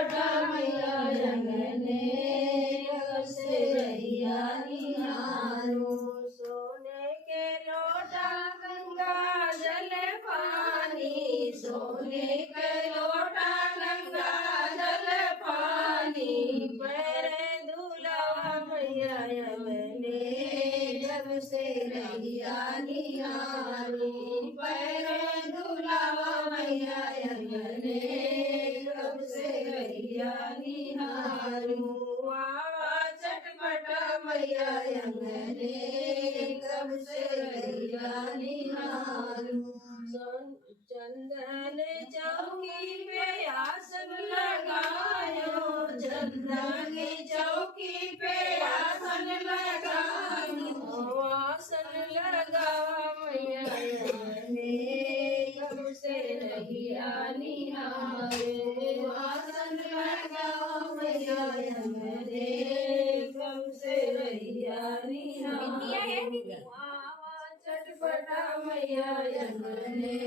चटपटा मैया अंगने कब से रैया निहारो। सोने के लोटा गंगा जल पानी, सोने के लोटा गंगा जल पानी, पैरे दुलावा मैया अंगने जब से रैया निहारो। पैरे दुलावा मैया अंगने कब से रैया निहारो। आवा चटपटा मैया अंगने कब से रैया निहारो। चंदन चौकी पे आसन लगायो, चंदन चौकी पे आसन लगायो, आसन लगावा मैया अंगने कब से रैया निहारो। आसन लगावा मैया अंगने कब से रैया निहारो। चटपटा मैया अंगने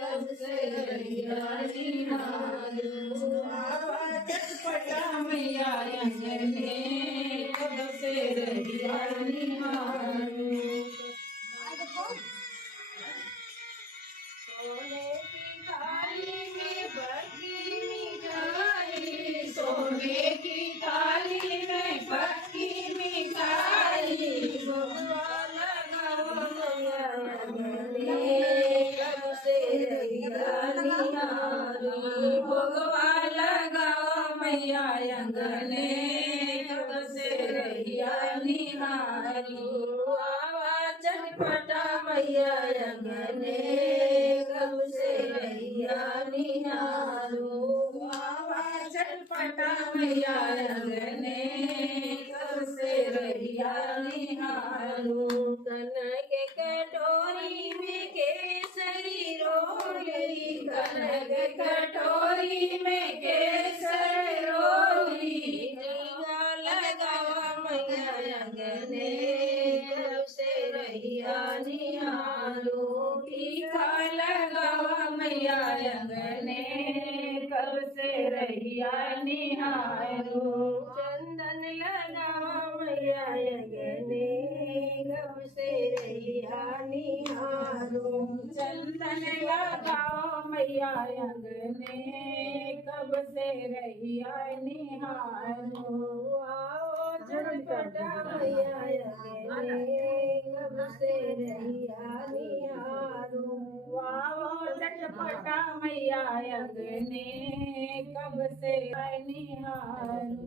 कब से रैया निहारो। चटपटा मैया अंगने कब से रैया निहारो। सोने की थाली में बरकी मिठाई, सोने की थाली में बरकी मिठाई, भगवा लगावा मैया अंगने कब से रैया निहारो। भगवा लगावा मैया अंगने कब से रैया निहारो। आवा चटपटा मैया अंगने कब से रैया निहारो। आवा चटपटा मैया अंगने कब से रैया निहारो। कनक कटोरी में केसरी रोली, कनक कटोरी में केसरी रोली, टीका लगावा मैया अंगने कब से रैया निहारो। टीका लगावा मैया अंगने कब से रैया निहारो। चंदन लगावा मैया अंगने कब से रैया निहारो। चंदन लगावा मैया अंगने कब से रैया निहारो। आओ चटपटा मैया अंगने कब से रैया निहारो। आओ चटपटा मैया अंगने कब से निहारो।